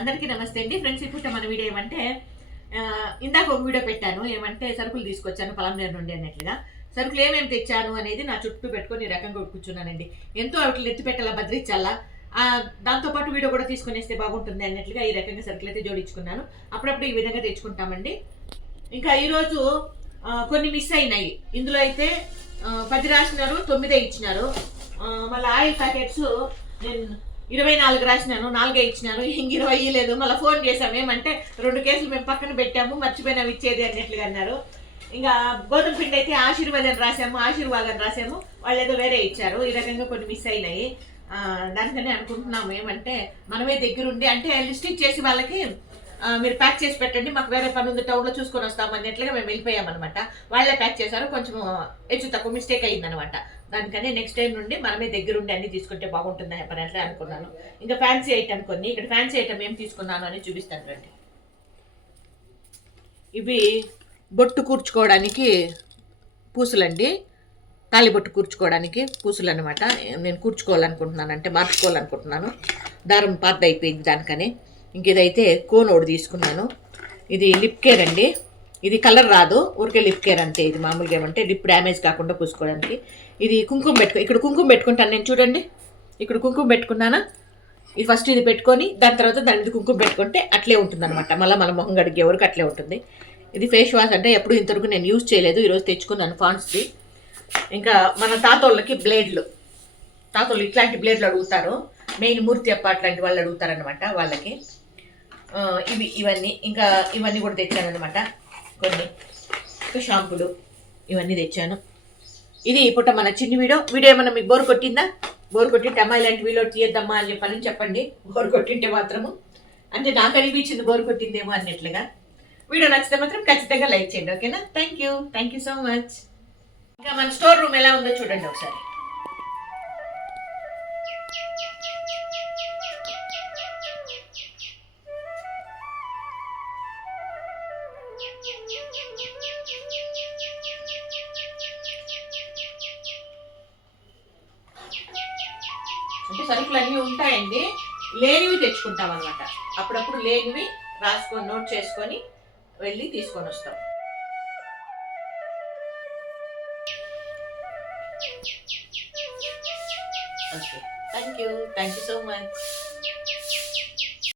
అందరికీ నమస్తే అండి ఫ్రెండ్స్. ఇప్పుడు మన వీడియో ఏమంటే ఇందాక ఒక వీడియో పెట్టాను, ఏమంటే సరుకులు తీసుకొచ్చాను పలంనేరు నుండి అన్నట్లుగా. సరుకులు ఏమేమి తెచ్చాను అనేది నా చుట్టూ పెట్టుకొని ఈ రకంగా కూర్చున్నానండి. ఎంతో వాటిని ఎత్తి పెట్టాలా, భద్రించాలా, దాంతోపాటు వీడియో కూడా తీసుకునేస్తే బాగుంటుంది అన్నట్లుగా ఈ రకంగా సరుకులు అయితే జోడించుకున్నాను. అప్పుడప్పుడు ఈ విధంగా తెచ్చుకుంటామండి. ఇంకా ఈరోజు కొన్ని మిస్ అయినాయి. ఇందులో అయితే 10 రాసినారు, 9 ఇచ్చినారు. మళ్ళీ ఆయిల్ ప్యాకెట్స్ నేను 24 రాసినాను, 4 ఇచ్చినాను, ఇంక 20 ఇవ్వలేదు. మళ్ళీ ఫోన్ చేసాము, ఏమంటే 2 కేసులు మేము పక్కన పెట్టాము, మర్చిపోయినాం ఇచ్చేది అన్నట్లుగా అన్నారు. ఇంకా గోధుమ పిండి అయితే ఆశీర్వాదం రాసాము, వాళ్ళు ఏదో వేరే ఇచ్చారు. ఈ రకంగా కొన్ని మిస్ అయినాయి. దానికనే అనుకుంటున్నాము, ఏమంటే మనమే దగ్గరుండి అంటే లిస్ట్ ఇచ్చేసి వాళ్ళకి మీరు ప్యాక్ చేసి పెట్టండి, మాకు వేరే పని ఉంది టౌన్లో చూసుకొని వస్తాము అన్నట్లుగా మేము వెళ్ళిపోయామన్నమాట. వాళ్ళే ప్యాక్ చేశారు, కొంచెం హెచ్చు తక్కువ మిస్టేక్ అయిందనమాట. దానికని నెక్స్ట్ టైం నుండి మనమే దగ్గరుండి అన్ని తీసుకుంటే బాగుంటుంది అన్నట్లే అనుకున్నాను. ఇంకా ఫ్యాన్సీ ఐటమ్ కొన్ని, ఇక్కడ ఫ్యాన్సీ ఐటమ్ ఏం తీసుకున్నాను అని చూపిస్తాను రండి. ఇవి బొట్టు కూర్చుకోవడానికి పూసులండి, తాలిబొట్టు కూర్చుకోవడానికి పూసులు అనమాట. నేను కూర్చుకోవాలనుకుంటున్నాను, అంటే మార్చుకోవాలనుకుంటున్నాను. దారం పాత అయిపోయింది దానికని. ఇంక ఇదైతే కోన్ ఒకటి తీసుకున్నాను. ఇది లిప్ కేర్ అండి, ఇది కలర్ రాదు, ఊరికే లిప్ కేర్ అంతే. ఇది మామూలుగా ఏమంటే లిప్ డ్యామేజ్ కాకుండా పూసుకోవడానికి. ఇది కుంకుమ ఇక్కడ కుంకుమ పెట్టుకుంటాను నేను, చూడండి ఇక్కడ కుంకుమ పెట్టుకున్నానా. ఇది ఫస్ట్ ఇది పెట్టుకొని దాని తర్వాత దాని మీద కుంకుమ పెట్టుకుంటే అట్లే ఉంటుంది అనమాట. మళ్ళీ మన మొహం గడిగే వరకు అట్లే ఉంటుంది. ఇది ఫేస్ వాష్ అంటే ఎప్పుడు ఇంతవరకు నేను యూజ్ చేయలేదు, ఈరోజు తెచ్చుకున్నాను పాండ్స్ది. ఇంకా మన తాతోళ్ళకి బ్లేడ్లు, తాతోళ్ళు ఇట్లాంటి బ్లేడ్లు అడుగుతారు, మెయిన్ మూర్తి అప్ప అట్లాంటి వాళ్ళు అడుగుతారనమాట వాళ్ళకి. ఇంకా ఇవన్నీ కూడా తెచ్చానమాట. కొన్ని షాంపులు ఇవన్నీ తెచ్చాను. ఇది ఇప్పుడు మన చిన్న వీడియో ఏమన్నా మీకు బోర్ కొట్టిందా? బోర్ కొట్టింటే అమ్మా ఇలాంటి వీడియో తీయద్దమ్మా అని చెప్పండి. బోర్ కొట్టింటే మాత్రము, అంటే నాకు అనిపించింది బోర్ కొట్టిందేమో అన్నట్లుగా. వీడియో నచ్చితే మాత్రం ఖచ్చితంగా లైక్ చేయండి, ఓకేనా? Thank you so much. ఇంకా మన స్టోర్ రూమ్ ఎలా ఉందో చూడండి ఒకసారి. అంటే సరుకులు అన్నీ ఉంటాయండి, లేనివి తెచ్చుకుంటాం అనమాట. అప్పుడప్పుడు లేనివి రాసుకొని నోట్ చేసుకొని వెళ్ళి తీసుకొని వస్తాం. Okay, thank you so much.